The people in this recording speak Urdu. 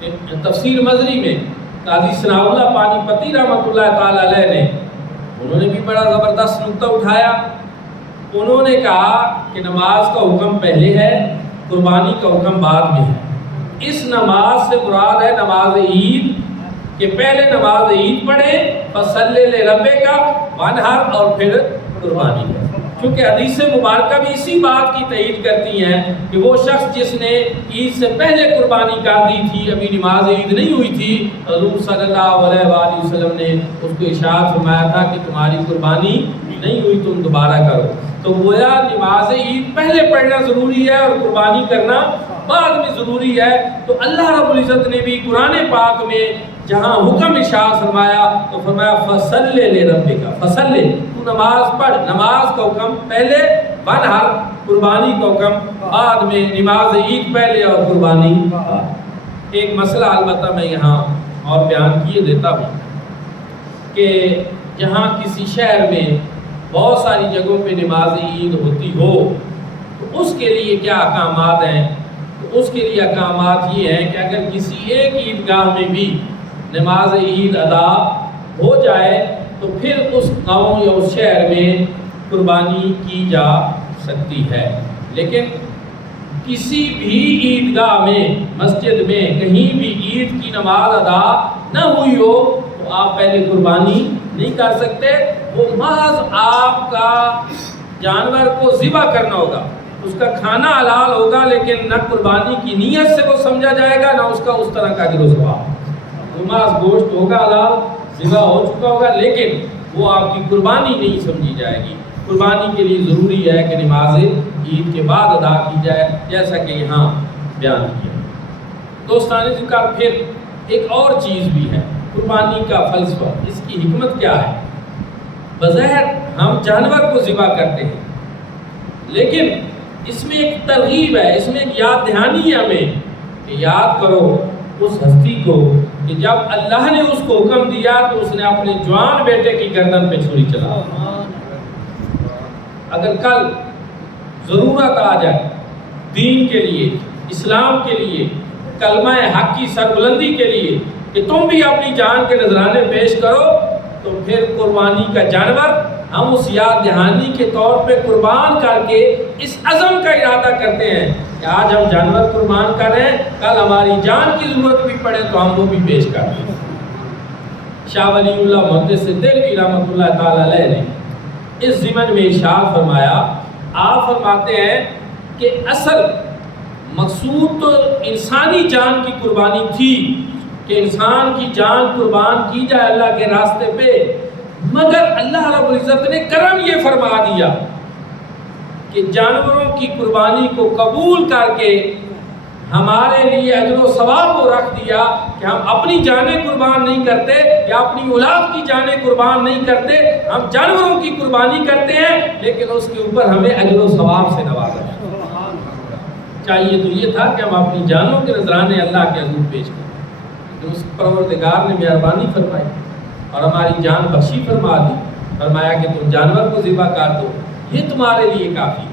تفسیر مظری میں قاضی ثناء اللہ پانی پتی رحمۃ اللہ تعالی علیہ نے انہوں نے بھی بڑا زبردست نقطہ اٹھایا. انہوں نے کہا کہ نماز کا حکم پہلے ہے، قربانی کا حکم بعد میں ہے. اس نماز سے مراد ہے نماز عید، کہ پہلے نماز عید پڑھیں فصلی لربک وانحر، اور پھر قربانی کریں. کیونکہ حدیث مبارکہ بھی اسی بات کی تائید کرتی ہیں کہ وہ شخص جس نے عید سے پہلے قربانی کر دی تھی، ابھی نماز عید نہیں ہوئی تھی، حضور صلی اللہ علیہ وآلہ وسلم نے اس کو ارشاد فرمایا تھا کہ تمہاری قربانی نہیں ہوئی، تم دوبارہ کرو. تو گویا نماز عید پہلے پڑھنا ضروری ہے اور قربانی کرنا بعد میں ضروری ہے. تو اللہ رب العزت نے بھی قرآن پاک میں جہاں حکم ارشاد فرمایا تو فرمایا فصلی لربک، فصلی تو نماز پڑھ. نماز کا حکم پہلے، وانحر قربانی کا حکم بعد میں. نماز عید پہلے اور قربانی بعد. ایک مسئلہ البتہ میں یہاں اور بیان کیے دیتا ہوں کہ جہاں کسی شہر میں بہت ساری جگہوں پہ نماز عید ہوتی ہو تو اس کے لیے کیا احکامات ہیں؟ تو اس کے لیے احکامات یہ ہیں کہ اگر کسی ایک عیدگاہ میں بھی نماز عید ادا ہو جائے تو پھر اس گاؤں یا اس شہر میں قربانی کی جا سکتی ہے. لیکن کسی بھی عیدگاہ میں، مسجد میں کہیں بھی عید کی نماز ادا نہ ہوئی ہو تو آپ پہلے قربانی نہیں کر سکتے. وہ محض آپ کا جانور کو ذبح کرنا ہوگا، اس کا کھانا حلال ہوگا، لیکن نہ قربانی کی نیت سے وہ سمجھا جائے گا، نہ اس کا اس طرح کا اجر و ثواب. محض گوشت ہوگا حلال، ذبح ہو چکا ہوگا، لیکن وہ آپ کی قربانی نہیں سمجھی جائے گی. قربانی کے لیے ضروری ہے کہ نماز عید کے بعد ادا کی جائے، جیسا کہ یہاں بیان کیا. دوستان ذکر پھر ایک اور چیز بھی ہے، قربانی کا فلسفہ، اس کی حکمت کیا ہے؟ بظاہر ہم جانور کو ذبح کرتے ہیں، لیکن اس میں ایک ترغیب ہے، اس میں ایک یاد دہانی ہے ہمیں کہ یاد کرو اس ہستی کو کہ جب اللہ نے اس کو حکم دیا تو اس نے اپنے جوان بیٹے کی گردن پہ چھری چلا. اگر کل ضرورت آ جائے دین کے لیے، اسلام کے لیے، کلمہ حق کی سربلندی کے لیے کہ تم بھی اپنی جان کے نذرانے پیش کرو، تو پھر قربانی کا جانور ہم اس یاد دہانی کے طور پہ قربان کر کے اس عزم کا ارادہ کرتے ہیں کہ آج ہم جانور قربان کر رہے ہیں، کل ہماری جان کی ضرورت بھی پڑے تو ہم وہ بھی پیش کر دیں. شاہ ولی اللہ محدث دہلوی رحمۃ اللہ تعالی علیہ نے اس ضمن میں ارشاد فرمایا، آپ فرماتے ہیں کہ اصل مقصود تو انسانی جان کی قربانی تھی کہ انسان کی جان قربان کی جائے اللہ کے راستے پہ، مگر اللہ رب العزت نے کرم یہ فرما دیا کہ جانوروں کی قربانی کو قبول کر کے ہمارے لیے اجر و ثواب کو رکھ دیا کہ ہم اپنی جانیں قربان نہیں کرتے یا اپنی اولاد کی جانیں قربان نہیں کرتے، ہم جانوروں کی قربانی کرتے ہیں، لیکن اس کے اوپر ہمیں اجر و ثواب سے نوازا ہے. چاہیے تو یہ تھا کہ ہم اپنی جانوں کے نذرانے اللہ کے حضور پیش کریں، لیکن اس پروردگار نے مہربانی فرمائی اور ہماری جان بخشی فرما دی. فرمایا کہ تم جانور کو ذبح کر دو، یہ تمہارے لیے کافی ہے.